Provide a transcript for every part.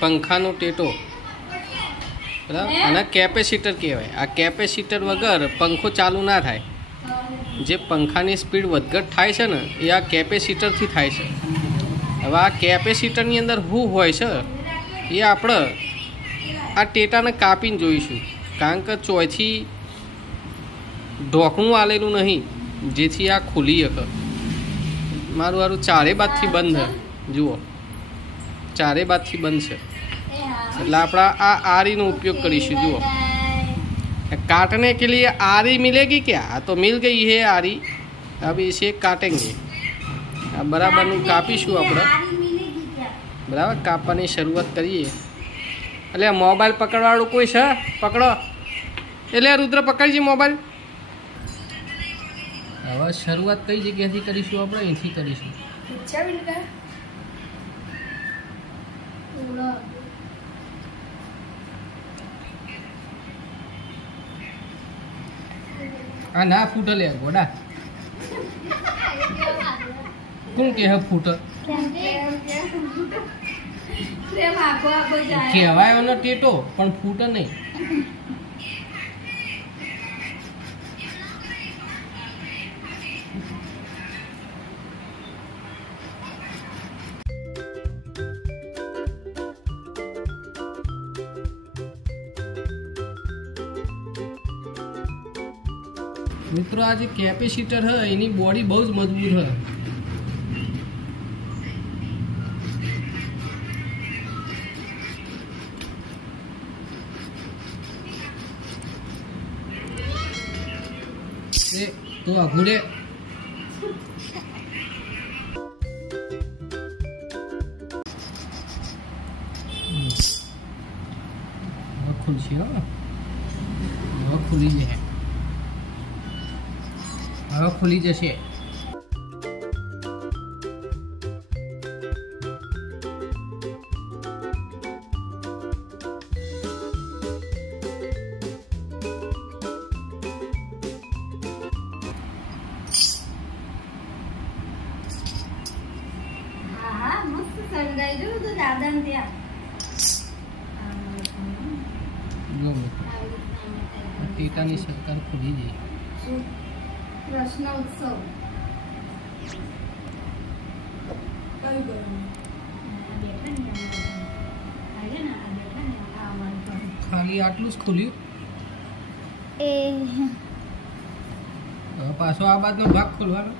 पंखानो टेटो बराबर आना केपेसिटर कहेवाय। आ केपेसिटर वगर पंखो चालू ना थाय। जे पंखानी स्पीड वधघट थाय छे ने ए आ केपेसिटर थी थाय छे। हवे आ केपेसिटरनी अंदर शुं होय छे ए आपणे आ टेटाने कापीने जोईशुं, कारण के चोयथी ढोकणुं आलेલું नहीं जेथी आ खुली शके। मारुं हारुं चारे बाजथी बंध है, जुओ चारे बाजथी बंध छे એટલે આપણે આ આરીનો ઉપયોગ કરીશું। જુઓ काटने के लिए आरी मिलेगी क्या? तो मिल गई है आरी। अब इसे काटेंगे। बराबर कापीशू આપણે बराबर कापવાની શરૂઆત કરીએ। એટલે મોબાઈલ પકડવાળું કોઈ છે? પકડો। એટલે રુદ્ર પકડજી મોબાઈલ। હવે શરૂઆત કઈ જગ્યાથી કરીશું? આપણે અહીંથી કરીશું। आ ना फूट ले गोडा कौन के है फूट कहवाय ओनो टेटो पण फूट नहीं। मित्रों आज कैपेसिटर है एनी बॉडी बहुत मजबूत है। तो अघुड़े खुली है हवा खुली जैसे टीटानी सरकार खुली जी प्रश्न उत्सव खाली आटलू ज खुल्यू। पाछो आ बाजनो भाग खोलवानो।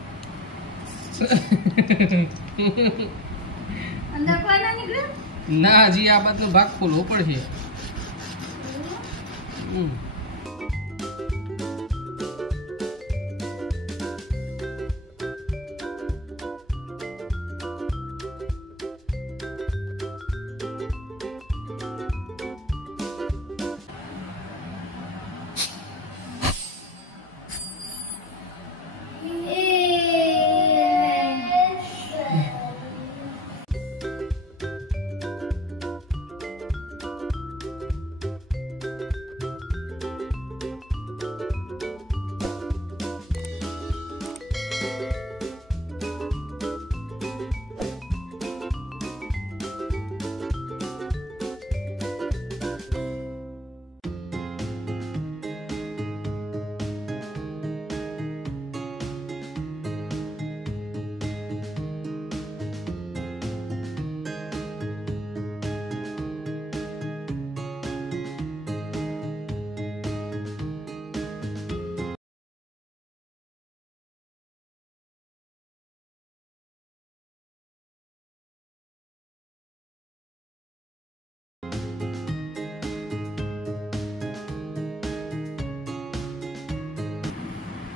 अंदर कोई ना निकले ना हजी आ बाजनो भाग खोलवो पड़शे।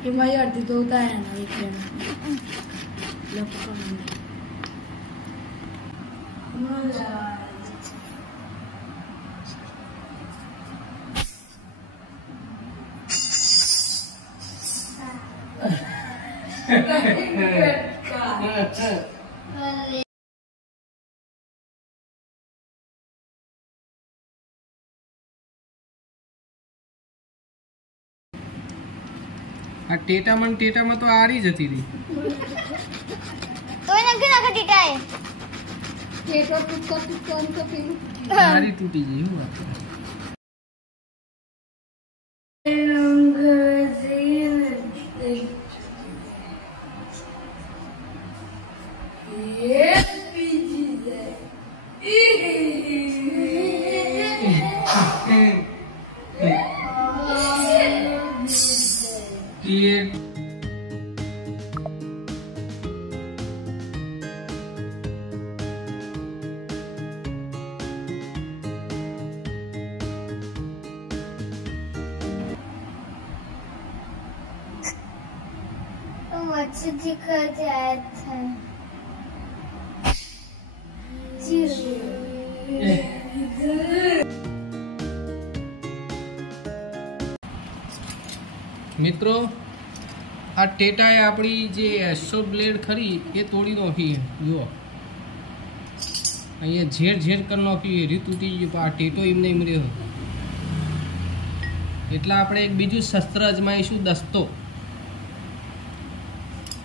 ये भाई अर्धी तो होता है ना एक टेटा में तो आ रही जती थी तो नखी नाखा टेटा है टेटो टुक्का टुक्का उनको फिर આરી તૂટી ગઈ હું વાત કરું. मछली खा जाता है મિત્રો આ ટેટાએ આપણી જે એસો બ્લેડ ખરી એ તોડી નાખી જુઓ અહીંયા ઝેર ઝેર કરી નાખી એ રીત તૂટી ગયું પણ આ ટેટો એમને એમ રહ્યો એટલે આપણે એક બીજું શસ્ત્ર અજમાઈશું દસ્તો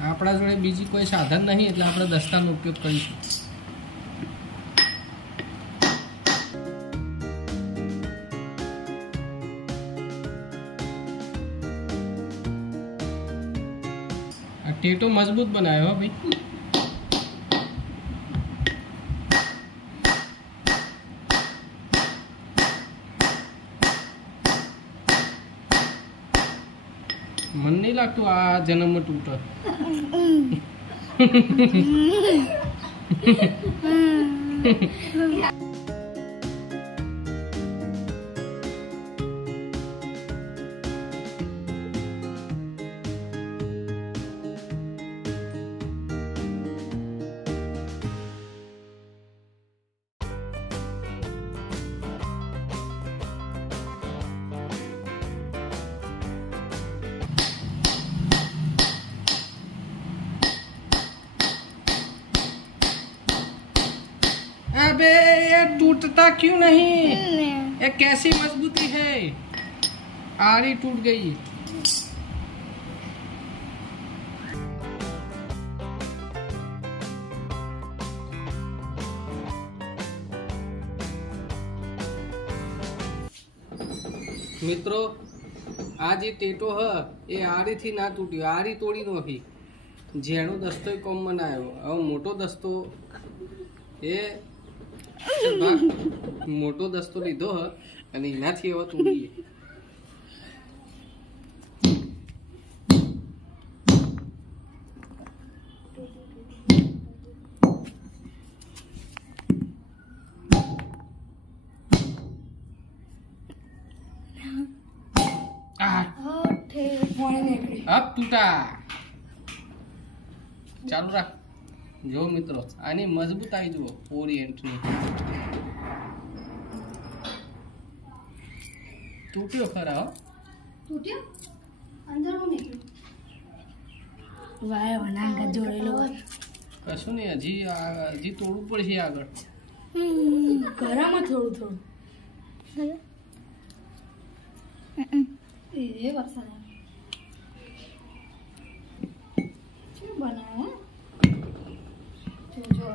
આપણા જોડે બીજી કોઈ સાધન નહીં એટલે આપણે દસ્તાનો ઉપયોગ કરીશું આ ટેટો મજબૂત બનાવ્યો ભાઈ मन नहीं लगता आ जन्म में टूटा अबे ये टूटता क्यों नहीं ये कैसी मजबूती है आरी टूट गई મિત્રો આ જે ટેટો હ એ આરીથી ના તૂટ્યો આરી તોડી નાખી જેનો દસ્તો કોમ બનાવ્યો હવે મોટો દસ્તો એ મોટો દસ્તો લીધો હ અને એનાથી હવે તોડીએ अब टूटा चालू रख जो मित्रों आनी मजबूताई जुओ ओरिएंट ની તૂટ્યો ખરા टूटियो अंदर को निकल वाय वनांगा जोड़ेलो કશું નહીં હજી તોડવું પડશે આગળ ઘરમાં થોડું થોડું એ વરસાદ શું બનાવ્યું જો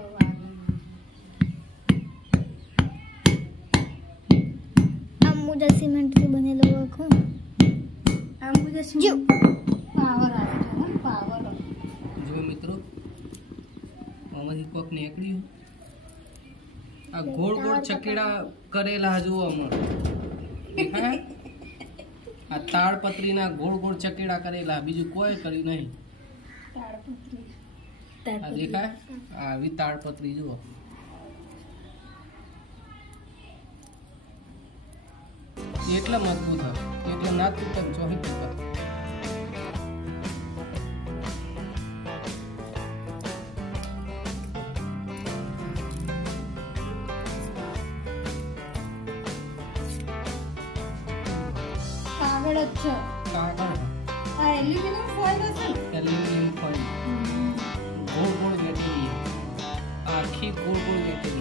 मुझे सीमेंट से बने लोगों को આમ મુજે જો પાવર આવે છે પાવર જો મિત્રો આમાંથી કોક નીકળ્યું આ ગોળ ગોળ ચકેડા કરેલા જુઓ અમાર દેખાય આ તાડપત્રીના ગોળ ગોળ ચકેડા કરેલા બીજું કોઈ કર્યું નહીં તાડપત્રી આ દેખાય આવી તાડપત્રી જુઓ એટલા મજબૂત હોય એટલે ના તૂટે ચોહી તૂટે કાગળ જ છે કાગળ આ એલ્યુમિનિયમ ફોઇલ હશે ને એલ્યુમિનિયમ ફોઇલ ગોળ ગોળ વેટેલી આખી ગોળ ગોળ વેટેલી